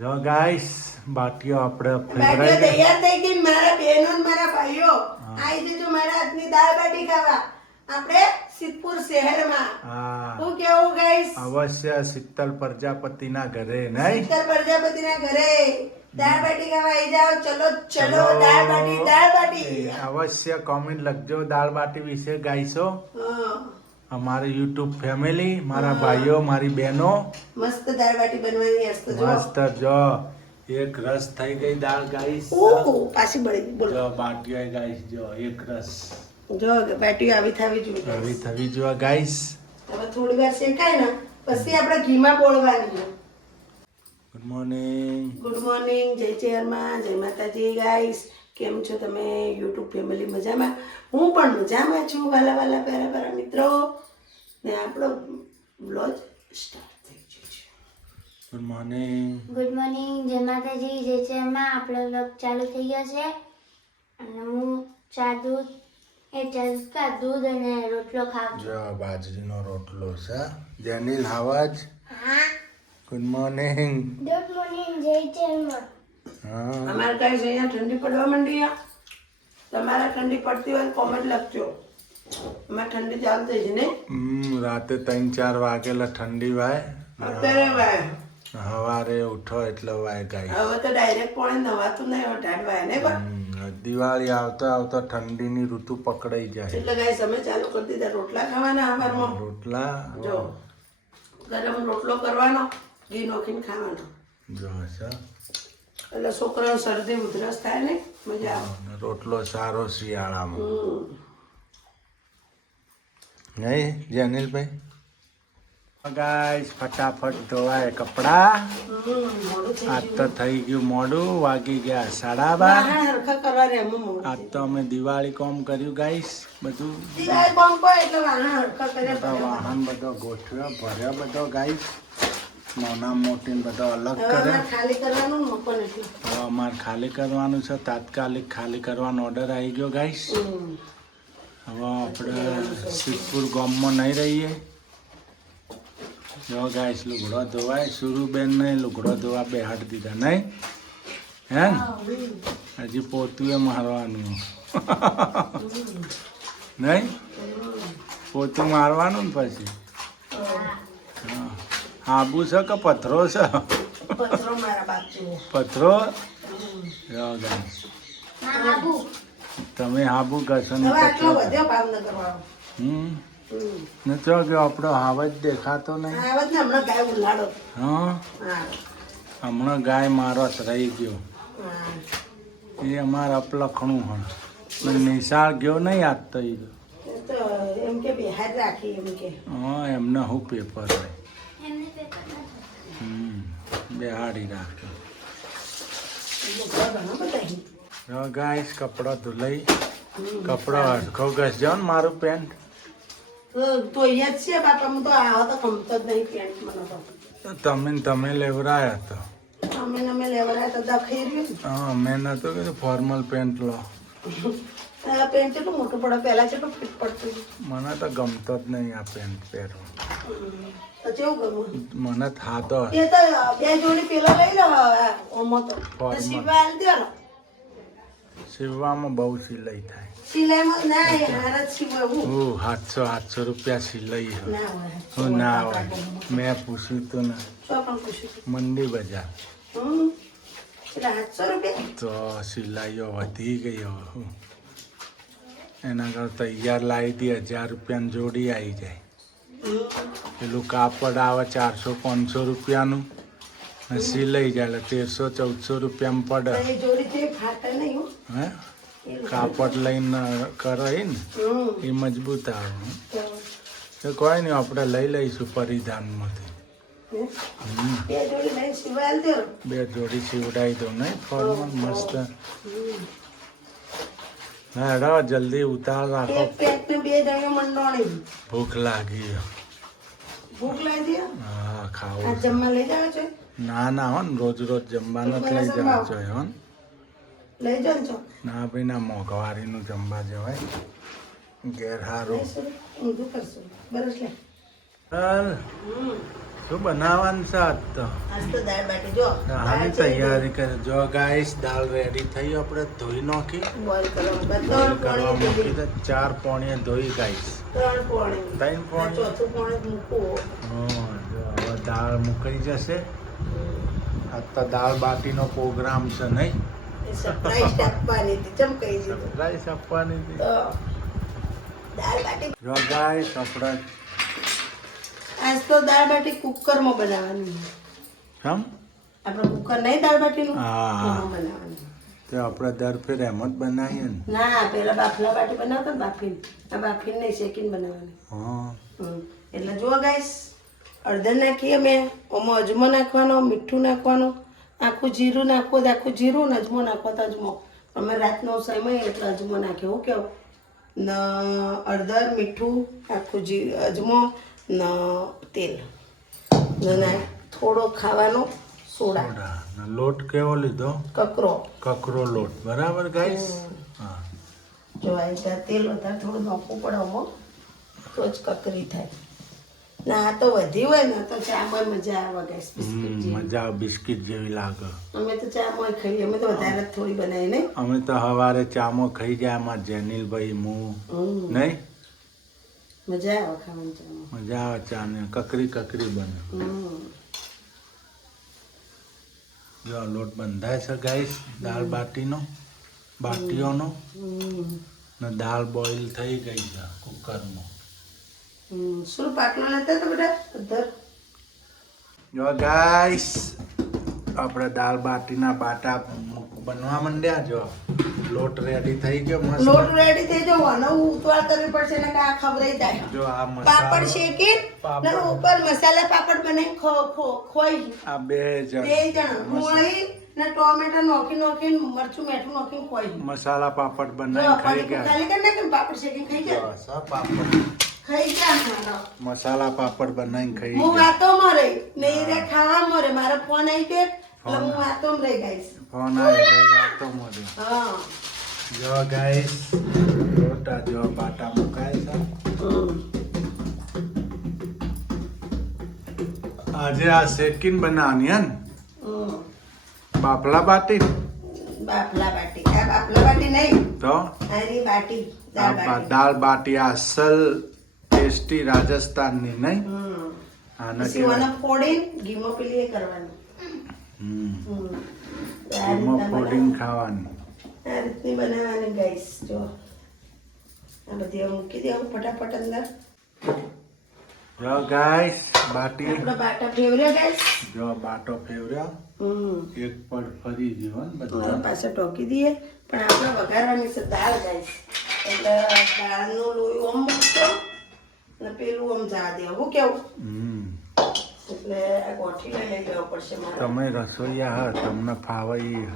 જો ગાઈસ બાટીઓ આપણે બાટીઓ તૈયાર થઈ ગઈ. મારા બહેનો ને મારા ભાઈઓ આવી જજો મારા હાથની દાળ બાટી ખાવા આપણે સિદ્ધપુર શહેરમાં. હા શું કેવું ગાઈસ? અવશ્ય શીતલ પ્રજાપતિના ઘરે નહીં શીતલ પ્રજાપતિના ઘરે દાળ બાટી ખાવા આવી જાઓ. ચલો ચલો દાળ બાટી દાળ બાટી. અવશ્ય કોમેન્ટ લખજો દાળ બાટી વિશે ગાઈસો. હા, અમારી યુટ્યુબ ફેમિલી, મારા ભાઈઓ, મારી બહેનો, મસ્ત દાળ બાટી બનવાની હશે. જો મસ્ત જો એક રસ થઈ ગઈ દાળ ગાઈસ. ઓહ પાછી બળી ગઈ. બોલો જો બાટીઓ ગાઈસ જો એક રસ જો બાટીઓ આવી થવી જોઈએ. આવી થવી જો ગાઈસ. હવે થોડી વાર શેકાય ને પછી આપણે ઘીમાં બોળવાની. Good morning. ગુડ મોર્નિંગ, જય ચેરમાં, જય માતાજી ગાઈસ. કેમ છો તમે યુટ્યુબ ફેમિલી? મજામાં? હું પણ મજામાં છું વાલા વાલા પ્યારા પ્યારા મિત્રો. ને આપણો વ્લોગ સ્ટાર્ટ થઈ ગયો છે. Good morning. ગુડ મોર્નિંગ, જય માતાજી, જય ચેરમાં. આપણો વ્લોગ ચાલુ થઈ ગયો છે અને હું દૂધ અને રોટલો ખાઉં છું. જો બાજરીનો રોટલો છે. જેનિલ હાવાજ. Good morning. ગુડ મોર્નિંગ, જય ચેરમાં. હા અમારે ગાઈસ અહીંયા ઠંડી પડવા માંડી. તમારે ઠંડી પડતી હોય કોમેન્ટ લખજો. અમારે ઠંડી ચાલુ થઈ છે ને રાતે 3-4 વાગેલા ઠંડી વાય. અત્યારે વાય. સવારે ઉઠો એટલે વાય ગાઈ. હવે તો ડાયરેક્ટ પોણે નવાતું નહીં, હવે ટાઢ વાય ને પણ. દિવાળી આવતા આવતા ઠંડીની ઋતુ પકડાઈ જાય. એટલે ગાઈસ અમે ચાલુ કરી દીધા રોટલા ખાવાના. અમારમાં રોટલા જો ગરમ રોટલો કરવાનો, ઘી નોખીને ખાવાનો. જો છે. એટલે છોકરાઓ શરદી ઉધરસ થાય ને મજા આવે. અને રોટલો સારો શિયાળામાં હમ. નહીં જેનિલભાઈ? ગાઈસ ફટાફટ ધોવાય કપડા. મોડું થઈ આજ તો થઈ ગયું મોડું, વાગી ગયા 12:30. વાહણ હરખા કરવા રે એમાં મોડું આજ થઈ તો અમે દિવાળી કોમ કર્યું ગાઈસ. બધું ગયું. દિવાળી બોમ્બ હોય એટલે વાહણ હરખા કર્યા બધો પછી. વાહન બધો ગોઠવ્યો ભર્યો બધો ગાઈસ. નાના મોટી બધો અલગ હવે કરે. અમારે ખાલી કરવાનું ને મકો નથી. હવે અમારે ખાલી કરવાનું છે. તાત્કાલિક ખાલી કરવાનો ઓર્ડર આવી ગયો ગાઈસ. હમ. હવે આપણે સિદ્ધપુર ગામમાં નહીં રહીએ. જો ગાઈસ લુગડો ધોવાય. સુરુબેન ને લુગડો ધોવા બેહાડી દીધા નહીં હે ને? હજી પોતું એ મારવાનું નહીં? પોતું મારવાનું ને પછી હાબુ છે કે પથરો છે? પથરો મારા બાજુ. પથરો. જો ગાઈસ તમે હાબુ કશો ને હવે આટલો પથરો. વધ્યો ભાવનગર વાળો. હમ ને તો કે આપણો હાવ જ દેખાતો નહીં. આવે જ ને હમણાં ગાય ઉલાડો. હા હા હમણાં ગાય મારો જ રહી ગયો. હા. એ અમારે અપલખણું પણ નિશાળ ગયો નહીં આજ તો ઈ. એ તો એમ કે બિહાર રાખી એમ કે. હા એમને શું પેપર હોય. એમને પેપર નથી. બેહાડી રાખ્યો. ઘણા બધા અહીં. જો ગાઈસ કપડો ધોલાઈ. કપડો હરખો ઘસજો ને મારું પેન્ટ. તો અહીંયા જ છે બાપા. હું તો આવો તો ગમતો જ નહીં પેન્ટ મને તો. તમે લેવરાયા હતો. અમે લેવડાયા તો દખાઈ રહ્યું ને. હા મેં નહોતું કીધું ફોર્મલ પેન્ટ લો. આ પેન્ટ કેટલું મોટું પડે, પહેલા કેટલું ફિટ પડતું. મને તો ગમતો જ નહીં આ પેન્ટ પહેરવો. તો કેવું ગમું? મને થાતો એ તો બે જોડી પેલો લઈ લો ઓમો તો ફોર્મલ. સિવાય આલી દ્યો ને. સીવવામાં બહુ સિલાઈ થાય. સિલાઈમાં ના એ હારા જ સિવાય હું 700 રૂપિયા સિલાઈ હોય. ના હોય. હું ના હોય. મેં પૂછ્યું તું ને શું પણ પૂછ્યું તું? મંડી બજાર એટલે 700 રૂપિયા. તો સિલાઈઓ વધી ગઈ હવે શું. એના કરતાં તૈયાર લાવી દી 1000 રૂપિયાની જોડી આવી જાય. પેલું કાપડ આવે 400-500 રૂપિયાનું ને સિલાઈ જાય એટલે 1300-1400 રૂપિયામાં પડે. એ જોડી તે ફાટે નહીં હો. હે કાપડ લઈને કરો ને હમ. એ મજબૂત આવે. તો તો કોઈ નહીં આપણે લઈ લઈશું પરિધાનમાંથી. બે જોડી લઈને સિવાય આલી દ્યો ને. 2 જોડી સીવડાવી દો નહીં ફોર્મલ મસ્ત. હા હેડો જલ્દી ઉતાર રાખો. એક પેન્ટ ને બે જણીઓ મંડોણી. ભૂખ લાગી. ભૂખ લાગી છે? હા આ ખાવું. જમવા લઈ જાવ છો? ના હો ને રોજ જમવા નથી લઈ જવા જોઈએ હો ને. લઈ જાવ છો? ના ભાઈ ના મોંઘવારીનું જમવા જવાય. ઘેર હારું. લઈશું? ઊંધું કરશું. બરસ લે. ચાલ શું બનાવવાનું છે આજ તો આજ તો દાળ બાટી જો હાની તૈયારી કરે જો ગાઈસ દાળ રેડી થઈ આપણે ધોઈ નાખી બોઇલ કરવા બોઇલ કરવા મૂકી તો 4 પોણીએ ધોઈ ગાઈસ 3 પોણી 3 પોણી ચોથું પોણી મૂકવું હા જો હવે દાળ મુકાઈ જશે આજ તો દાળ બાટીનો પ્રોગ્રામ છે નહીં સરપ્રાઈઝ આપવાની હતી ચમ કહી દીધું સરપ્રાઈઝ આપવાની હતી તો દાળ બાટી જો ગાઈસ આપણે આજ તો દાળ બાટી કુકરમાં બનાવવાની હમ આપણે કુકર નહીં દાળ બાટીનું હા. એમાં બનાવવાની તો આપણે દર ફેર એમ જ બનાવીએ ને ના પેલા બાફલા બાટી બનાવતા ને બાફીને આ બાફીને નહીં શેકીને બનાવવાની હા એટલે જુઓ ગાઈસ અડધર નાખીએ મેં ઓમાં અજમો નાખવાનો મીઠું નાખવાનું આખું જીરું નાખવો તો આખું જીરું ને અજમો નાખવો તો અજમો અમે રાતનો સમય એટલે અજમો નાખ્યો હું કેવું ને અડધર મીઠું આખું અજમો ને તેલ ને થોડો ખાવાનો સોડા સોડા. ને લોટ કેવો લીધો કકરો કકરો લોટ બરાબર ગાઈસ હા જો આ રીતે તેલ વધારે થોડું નાખવું પડે આમાં તો જ કકરી થાય ના આ તો વધી હોય ને તો ચામાં મજા આવે ગાઈસ બિસ્કિટ જેવી મજા આવે, બિસ્કિટ જેવી લાગે અમે તો ચામાં ખાઈએ અમે તો વધારે જ થોડી બનાવી નહીં અમે તો સવારે ચામો ખાઈ જાય આમાં જેનિલભાઈ હું નહીં મજા આવે ખાવાની ચામાં મજા આવે ચા ને કકરી કકરી બને જો લોટ બંધાય છે ગાઈસ દાળ બાટીઓનો ને દાળ બોઇલ થઈ ગઈ છે કુકરમાં શું પાટલો લેતા તો બેટા અધર જો ગાઈસ આપણે દાળ બાટીના બાટા બનવા માંડ્યા જો લોટ રેડી થઈ ગયો મસ્ત લોટ રેડી થઈ જવાનો ઉતવાળ કરવી પડશે ને કે આ ખબરાઈ જાય જો આ પાપડ મસાલો શેકી ને ઉપર મસાલા પાપડ બનાવી ખોઈ આ બે જણ મોળી ને ટોમેટો નોખી મરચું મીઠું નોખી ખોઈ મસાલા પાપડ બનાવી ખાઈ ગયા ખાલી કરી નાખે પાપડ શેકી ખાઈ ગયા બસ આ પાપડ ખાઈ ગયા મસાલા પાપડ બનાવીને ખાઈ હું ગયા વાતોમાં રહી નહીં રે ખાવામાં રહી મારો ફોન આવી ગયો એટલે હું વાતોમાં રહી ગઈશ ફોન આવે એટલે વાતો મળે હા જો ગાઈસ લોટા જો બાટા મુકાય છે આજે આ શેકીન બનાવવાની હે ને બાફલા બાટી બાફલા બાટી આ બાફલા બાટી નહીં તો આની બાટી દાળ બાટી આ અસલ ટેસ્ટી રાજસ્થાનની નહીં આને પછી કહેવાય ઓને ફોડીને ઘીમાં પેલી એ કરવાની આ ઘીમાં રીતના ફોડીને ખાવાની આ રીતની બનાવવાની ગાઈસ જો આ બધી હવે મૂકી દેવું ફટાફટ અંદર જો ગાઈસ બાટી આપણો બાટા ફેવરે ગાઈસ જો બાટો ફેવર્યો એક પડ ફરી જીવન બધા પાછળ ટોકી દઈએ પણ આપણે વઘારવાની છે દાળ ગાઈસ એટલે દાળનું લોહી ઓમ મૂકતો અને પેલું આમ જા દે હું કેવું એટલે આ ગોઠી લઈ લેવો પડશે મારે તમે રસોઈયા હા તમને ફાવે ઈ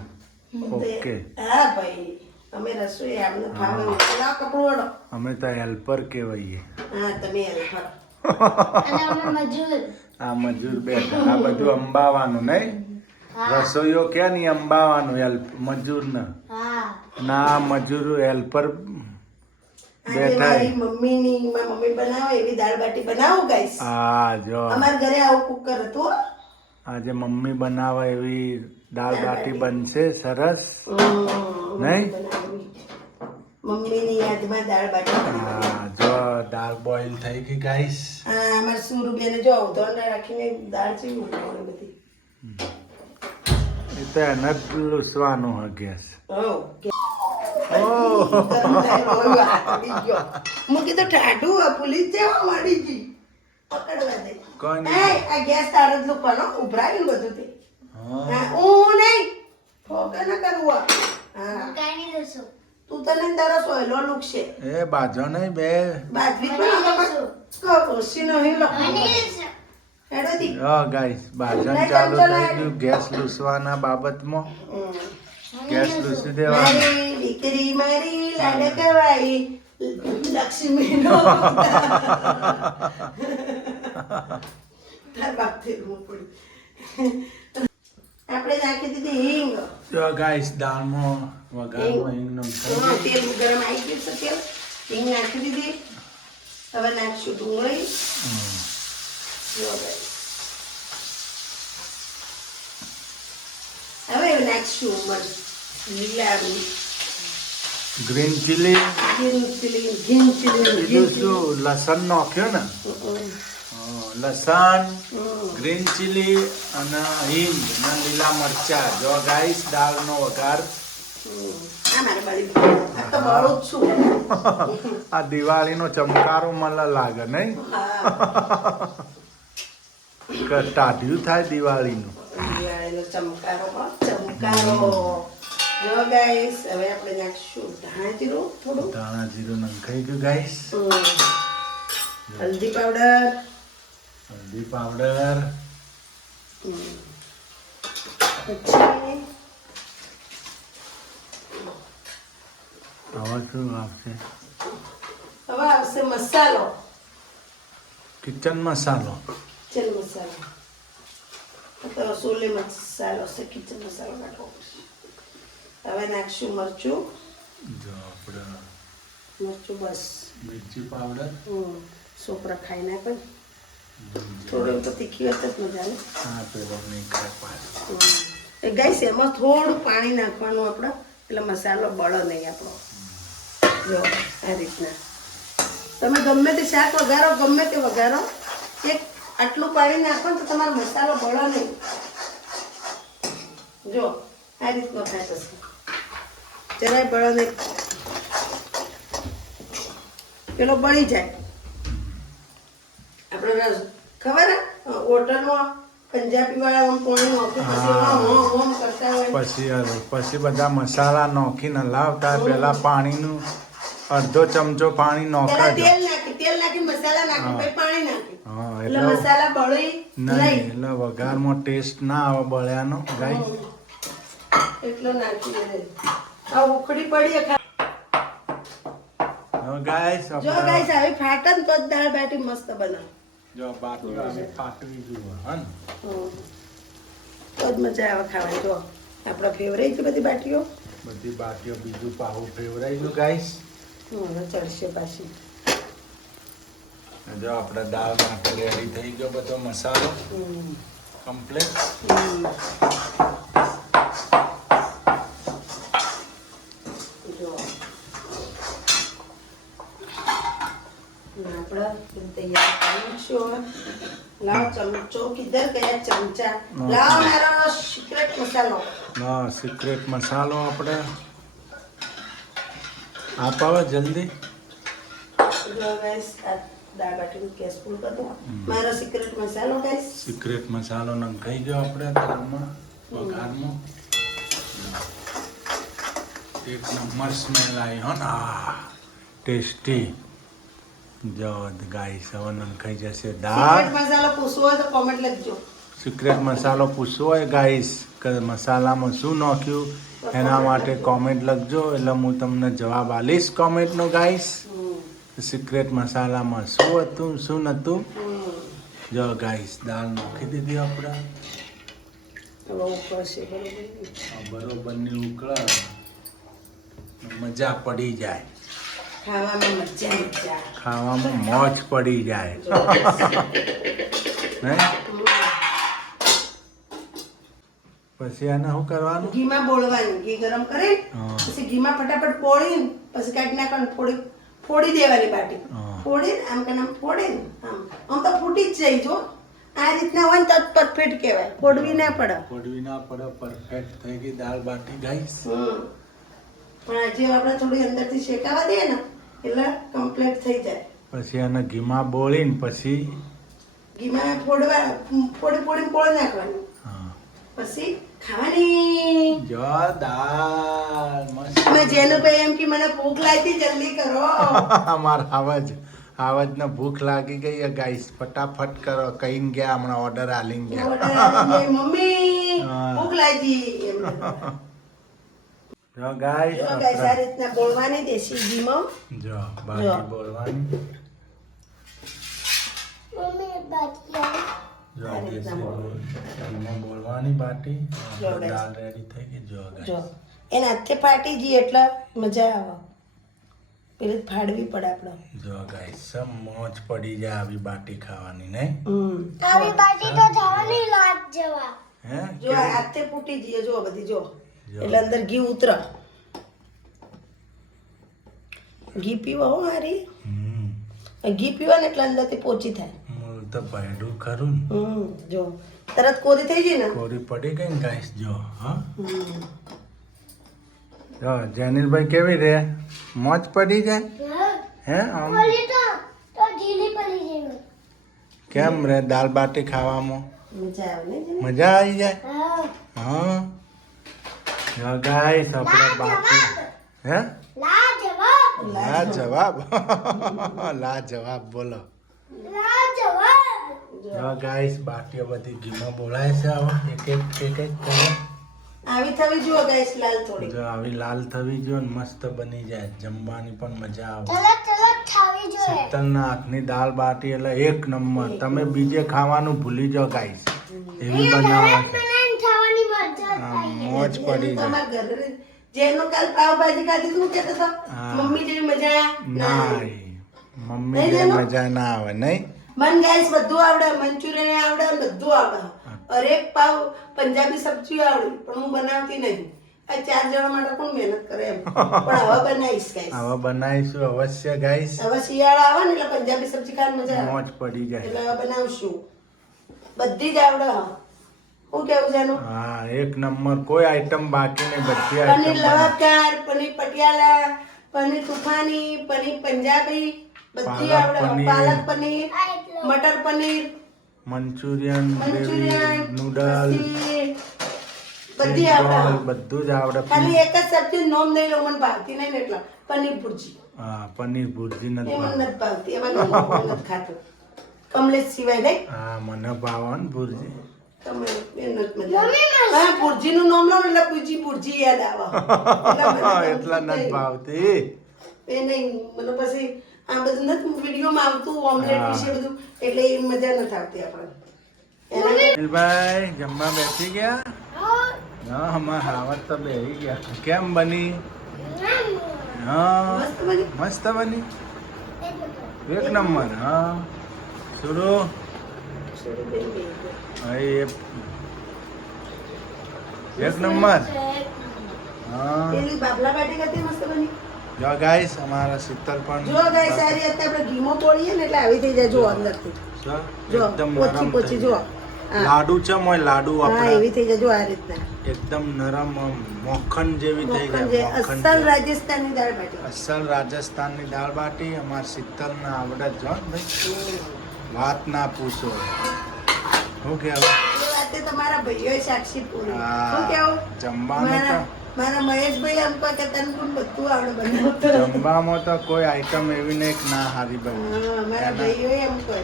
ઓકે હા ભાઈ અમે રસોઈ આમને ફાવે લાવ કપડું વાળો અમે તો હેલ્પર કહેવાઈએ હા તમે હેલ્પર અને અમે મજૂર આ મજૂર બેઠા આ બધું અંબાવાનું નહીં રસોઈયો ક્યાં નહીં અંબાવાનું મજૂર ને હા ના મજૂર હેલ્પર આજે બેઠા મારી મમ્મી બનાવે એવી દાળ બાટી બનાવો ગાઈસ હા જો અમારા ઘરે આવું કુકર હતું હો. આજે મમ્મી બનાવે એવી દાળ બાટી બનશે સરસ નહીં બનાવી. મમ્મીની યાદમાં દાળ બાટી બનાવી. હા જો દાળ બોઇલ થઈ ગઈ ગાઈસ આ અમારા સુરુબેને જો ઉધોણ રાખીને દાળ જેવી ઉઠાવવાની બધી એ તો એને જ લૂસવાનું હે ગેસ હું કીધું ટાઢું પોલીસ જેવા મળી ગઈ પકડવા દે કોણ આ ગેસ તારે જ લૂકવાનો ઉભરાયું બધું તે હા, હું નહીં ફોકે ન કરવું હા કઈ નહીં દોસો તું તને તારો સોયલો લુકશે એ બાજો નહીં બે બાજરી ઓછી નહીં લખવાનું હેડોથી ગાઈસ બાજન ચાલુ થઈ ગયું ગેસ લૂસવાના બાબતમાં ગેસ લૂસી દેવાનું મારી દીકરી મારી લાડકવાઈ લક્ષ્મી નો તાર બાપ થયું પડ્યું આપણે નાખી દીધી હિંગ તો ગાઈસ દાળમાં વઘારમાં હિંગનો હા, તેલ ગરમ આવી ગયું છે તેલ હિંગ નાખી દીધી હવે નાખશું ડુંગળી જો guys. નાખશું લીલા ગ્રીન ચીલી ગ્રીન ચીલી બીજું શું લસણ નાખ્યો ને લસણ ગ્રીન ચીલી અને હિંગ અને લીલા મરચા જો ગાઈસ દાળનો વઘાર આ દિવાળીનો ચમકારો મને લાગે નહીં ટાઢ્યું થાય દિવાળીનું ચમકારો જો ગાઈસ હવે આપણે નાખશું ધાણા જીરું થોડું ધાણા જીરું નંખાઈ ગયું ગાઈસ હલ્દી પાવડર પછી હવે શું આવશે હવે આવશે મસાલો કિચન મસાલો કિચન મસાલો તો સોલે મસાલો છે કિચન મસાલો નાખવો પડશે હવે નાખશું મરચું જો આપણે મરચું બસ મિરચી પાવડર છોકરા ખાઈ નાખે થોડું તો તીખી હશે જ મજા ને હા પેલો નહીં ખાય પાછું એ ગાઈસ એમાં થોડું પાણી નાખવાનું આપણે એટલે મસાલો બળે નહીં આપણો જો આ રીતના તમે ગમે તે શાક વઘારો ગમે તે વઘારો એક આટલું પાણી નાખો ને તો તમારો મસાલો બળે નહીં જો આ રીતનો થાય થશે જરાય બળે નહીં પેલો બળી જાય આપણે ખબર હે હોટલમાં પંજાબી વાળા પાણી કરતા હોય પછી બધા મસાલા નાખીને લાવતા પેલા પાણીનું અડધો ચમચો પાણી પેલા નાખા તેલ નાખી મસાલા નાખી પછી પાણી નાખી હા એટલે મસાલા બળી નહીં એટલે વઘારમાં ટેસ્ટ ના આવે બળ્યાનો ગાઈસ એટલો નાખી દે આ ઉખડી પડી ગાઈસ જો ગાઈસ આવી ફાટે ને તો જ દાળ બાટી મસ્ત બને જો બાકી આવી ફાટવી જોઈએ હન તો જ મજા આવે ખાવાની જો આપણા ફેવરેટ બધી બાટીઓ બધી બાકીઓ બીજું પાહું ફેવરાઈ ગયું ગાઈસ હવે ચડશે પાછી જો આપણે દાળ માટે રેડી થઈ ગયો બધો મસાલો કમ્પ્લીટ જો આપણે તૈયાર કરીશું લાવ ચમચો કિધર ગયા ચમચા લાવ મારો સિક્રેટ મસાલો હા સિક્રેટ મસાલો આપણે આપાવે જલ્દી જો ગાઈસ આ દાળ બાટીનું ગેસ ફૂલ કરી દો મારો સિક્રેટ મસાલો ગાઈસ સિક્રેટ મસાલો નંખાઈ ગયો આપણે દાળમાં વઘારમાં એક નંબર સ્મેલ આવી હો ને ટેસ્ટી જો ગાઈસ હવે નંખાઈ જશે દાળ સિક્રેટ મસાલો પૂછવો હોય તો કોમેન્ટ લખજો સિક્રેટ મસાલો પૂછવો હોય ગાઈસ કે મસાલામાં શું નાખ્યું એના માટે કોમેન્ટ લખજો એટલે હું તમને જવાબ આલીશ કોમેન્ટનો ગાઈસ સિક્રેટ મસાલામાં શું હતું શું નહોતું જો ગાઈસ દાળ નાખી દીધી આપણે હવે ઉકળશે બરોબરની ઉકળા મજા પડી જાય ખાવામાં મજા ખાવામાં મોજ પડી જાય હે પછી આને શું કરવાનું ઘીમાં બોળવાની ઘી ગરમ કરી પછી ઘીમાં ફટાફટ પોળીને પછી કાઢી નાખવાનું ફોડી દેવાની બાટી ફોડીને આમ કે આમ ફોડીને આમ તો ફૂટી જ જાય જો આ રીતના હોય ને તો પરફેક્ટ કહેવાય ફોડવી ના પડે પરફેક્ટ થઈ ગઈ દાળ બાટી ગાઈસ પણ આજે આપણે થોડી અંદરથી શેકાવા દઈએ ને એટલે કમ્પ્લીટ થઈ જાય પછી આને ઘીમાં બોળીને પછી ઘીમાં ફોડી નાખવાની પછી ખાવાની જો દાળ મસ્ત મેં જેનું ભાઈ એમ કે મને ભૂખ લાગી જલ્દી કરો અમારા આવાજને ભૂખ લાગી ગઈ ગાઈસ ફટાફટ કરો કહીને ગયા હમણાં ઓર્ડર આલીને ગયા મમ્મી ભૂખ લાગી એમ જો ગાઈસ આ રીતના બોળવાની દેશી ઘીમાં જો બાટી બોળવાની મમ્મી બાકી જો ઘીમાં બોળવાની બાટી દાળ રેડી થઈ ગઈ જો જો ગાઈસ એના હાથે પાટી જઈએ એટલે મજા આવે પેલી ફાડવી પડે આપણે જો ગાઈસ સમ મોજ પડી જાય આવી બાટી ખાવાની નહીં આવી બાટી તો જવાની લાગ જવા હે જો આ હાથે ફૂટી જઈએ જો બધી જો જો. એટલે અંદર ઘી ઉતર ઘી પીવા હો હારી હમ ઘી પીવા ને એટલે અંદરથી પોચી થાય હું તો પડ્યું ખરું ને. જો તરત કોરી થઈ જાય ને કોરી પડી ગઈ ને ગાઈસ જો હા હમ. જો જેનિલભાઈ કેવી રે મોજ પડી જાય હે આમ કેમ રે દાલ બાટી ખાવામાં મજા આવે ને જેને? મજા આવી જાય હા જો ગાઈસ આપણે બાટી હે લાજવાબ લાજવાબ બોલો જો ગાઈસ બાટીઓ બધી ઘીમાં બોલાય છે હવે એક એક કરે આવી થવી જુઓ ગાઈસ લાલ થોડી જો આવી લાલ થવી જોઈએ ને મસ્ત બની જાય જમવાની પણ મજા આવે શીતલના હાથની દાલ બાટી એટલે એક નંબર તમે બીજે ખાવાનું ભૂલી જાઓ ગાઈસ એવી બનાવે છે આમ મોજ પડી જાય તમારા ઘરે જેનો કાલ પાવભાજી ખાધી શું કહેતો હતો હા. મમ્મી જેવી મજા નાઈ મમ્મી જે મજા ના આવે નહીં મન ગાઈસ બધું આવડે મંચુરિયન આવડે બધું આવડે અરે એક પાવ પંજાબી સબ્જી આવડે પણ હું બનાવતી નહીં આ 4 જણા માટે કોણ મહેનત કરે એમ પણ હવે બનાવીશ ગાઈસ હવે બનાવીશું અવશ્ય ગાઈસ હવે શિયાળા આવે ને એટલે પંજાબી સબ્જી ખાવાની મજા આવે મોજ પડી જાય એટલે હવે બનાવશું બધી જ આવડે હા હું કેવું છે એનું હા એક નંબર કોઈ આઈટમ બાકી નહીં બધી પનીર આઈટમ લવાબદાર પનીર પટિયાલા પનીર તુફાની પનીર પંજાબી બધી પાલક આવડે પનીર. પાલક પનીર મટર પનીર મંચુરિયન મંચુરિયન નૂડલ્સ પછી બધી આવડે બધું જ આવડે ખાલી એક જ સબ્જી નોમ નહીં લો મને ભાવતી નહીં ને એટલે પનીર ભુરજી હા પનીર ભુરજી એ નથી મને ભાવ નથી ભાવતી એમાં કોઈ નથી ખાતું કમલેશ સિવાય નહીં હા મને ભાવે ને ભુરજી તમે એ નથી મજા આવે. હા ભુરજીનું નામ લો ને એટલે ભુરજી ભુરજી યાદ આવે એટલા નથી ભાવતી એ નહીં મને પછી આ બધું નથી વિડીયોમાં આવતું ઓમલેટ વિશે બધું એટલે એ મજા નથી આવતી આપણે ભાઈ જમવા બેસી ગયા હા અમારા હાવત તો બેસી ગયા કેમ બની હા મસ્ત બની મસ્ત બની એક નંબર હા શુરુ હા એક નંબર હા પેલી બાબલા બાટી કરતી મસ્ત બની જો ગાઈસ અમારા શીતલ પણ જો ગાઈસ આ રીતે આપણે ઘીમાં બોળીએ ને એટલે આવી થઈ જાય જો અંદરથી જો, જો એકદમ પોચી નરમ પોચી થઈ જો જાય. હા લાડુ છે મોય લાડુ હા આપણા એવી થઈ જાય જો આ રીતના એકદમ નરમ આમ મોખન જેવી થઈ મક્ખન જાય જે મોખન અસલ જેવી. રાજસ્થાની દાળ બાટી અસલ રાજસ્થાનની દાળ બાટી અમાર શીતલના આવડે જ જો ને ભાઈ વાત ના પૂછો શું કહેવું એ વાતે તમારા ભાઈઓએ સાક્ષી પૂરી હા, શું કેવું જમવાનું મારા તો- મારા મહેશભાઈ એમ કહે કે તને પણ બધું આવડે બનાવતા જમવામાં તો કોઈ આઈટમ એવી નહીં કે ના હારી બની હા મારા એના- ભાઈઓએ એમ કહે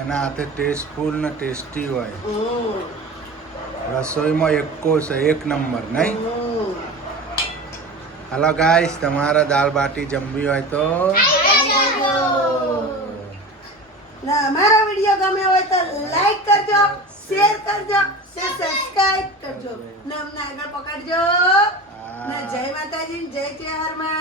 એના હાથે ટેસ્ટફુલ ને ટેસ્ટી હોય હમ રસોઈમાં એકો છે એક નંબર નહીં હમ હલો ગાઈસ તમારા દાળ બાટી જમવી હોય તો ના અમારા વિડીયો ગમે હોય તો લાઈક કરજો શેર કરજો સબસ્ક્રાઇબ કરજો ને અમને આગળ પકડજો ને જય માતાજી જય જય હનુમાન